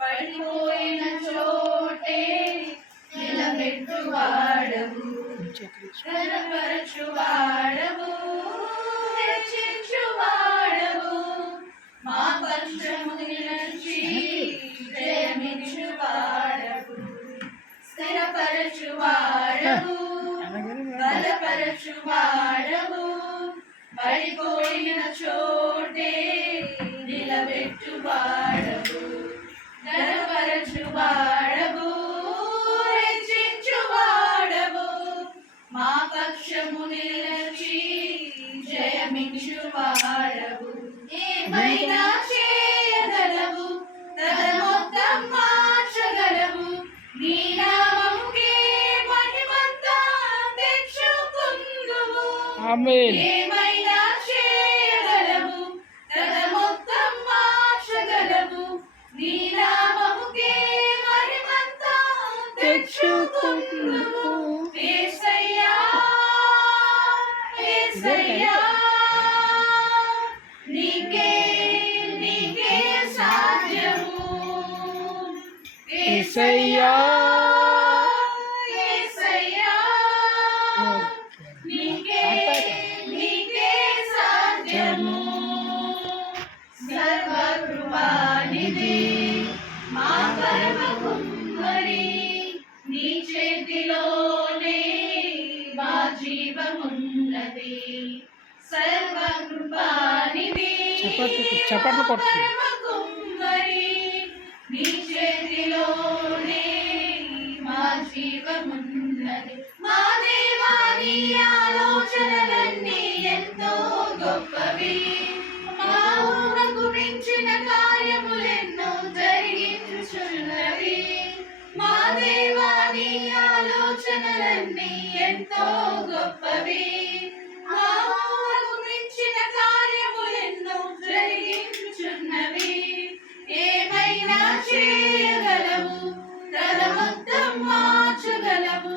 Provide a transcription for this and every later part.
పడిపోయిన చోటే నిలబెట్టువాడవు, ఘనపరచువాడవు, హెచ్చించువాడవు, మా పక్షము నిలిచి జయమిచ్చువాడవు, స్థిరపరచువాడవు, బలపరచువాడవు, పడిపోయిన చోటే నిలబెట్టువాడవు, ఘనపరచువాడవు, హెచ్చించువాడవు, మా పక్షము నిలిచి జయమిచ్చువాడవు. ఏమైనా చేయగలవు, తదమొత్తం మార్చగలవు, నీ నామముకే మహిమంతా తెచ్చుకుందువు. ఏమైనా చేయగలవు, తదమొత్తం మార్చగలవు, నీ నామముకే మహిమంతా తెచ్చుకుందువు. యేసయ్యా, యేసయ్యా, నీకే నీకే సాధ్యము. యేసయ్యా, యేసయ్యా, నీకే నీకే సాధ్యము. సర్వకృపానిధి మా పరమ కుమ్మరి, నీ చేతిలోనే మా జీవమున్నది. సర్వకృపానిధి చప్పట్లు కొట్టు. కుమ్మరి, నీ చేతిలోనే మా జీవమున్నది. మా దేవా, నీ ఆలోచనలన్నీ ఎంతో గొప్పవి, మా ఊహకు మించిన కార్యములెన్నో జరిగించుచున్నవి. మా దేవా, నీ ఆలోచనలన్నీ ఎంతో గొప్పవి, మా ఊహకు మించిన కార్యములెన్నో జరిగించుచున్నవి. ఏమైనా చేయగలవు, తదమొత్తం మార్చగలవు,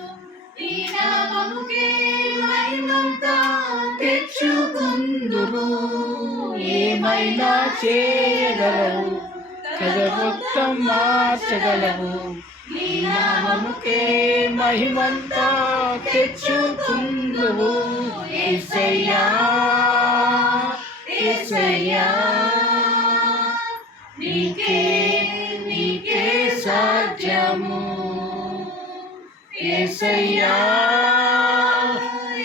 నీ నామముకే మహిమంతా తెచ్చుకుందువు. ఏమైనా చేయగలవు, తదమొత్తం మార్చగలవు, నీ నామముకే మహిమంతా తెచ్చుకుందువు. యేసయ్యా, యేసయ్యా, నీకే నీకే సాధ్యము. యేసయ్యా,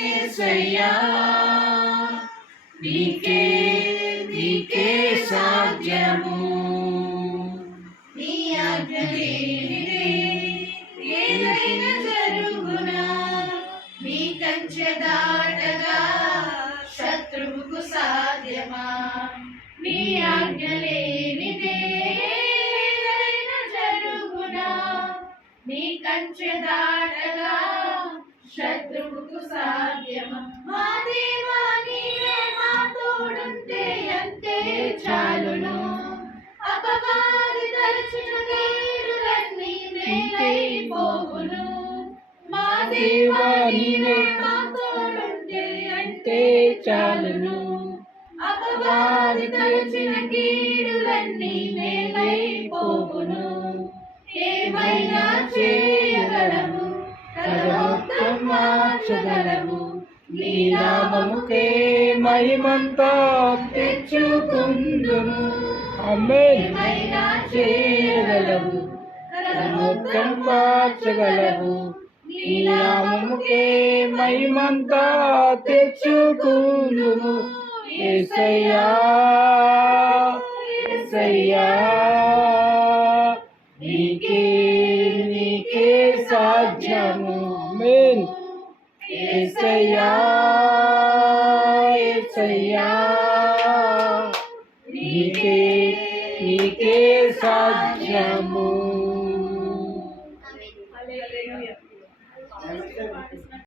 యేసయ్యా, నీకే నీకే సాధ్యము. నీ ఆజ్ఞ లేనిదే ఏదైనా జరుగునా, నీ కంచె దాటగా శత్రువుకు సాధ్యమా. నీ ఆజ్ఞ లేనిదే ఏదైనా జరుగునా, నీ కంచె దాటగా శత్రువుకు సాధ్యమా. మా దేవా, నీవే మా తోడుంటే అంతే చాలును, అపవాది తలచిన కీడులన్నీ నేలైపోవును. మా దేవా, నీవే మా తోడుంటే అంతే చాలును, అపవాది తలచిన కీడులన్నీ నేలైపోవును. ఏమైనా చేయగలవు, తదమొత్తం మార్చగలవు, నీ నామముకే మహిమంతా తెచ్చుకుందుము. ఆమేన్. ఏమైనా చేయగలవు, తదమొత్తం మార్చగలవు, నీ నామముకే మహిమంతా తెచ్చుకుందుము. యేసయ్యా, యేసయ్యా, నీకే నీకే సాధ్యము. ఆమేన్. యేసయ్యా, యేసయ్యా, నీకే నీకే సాధ్యము.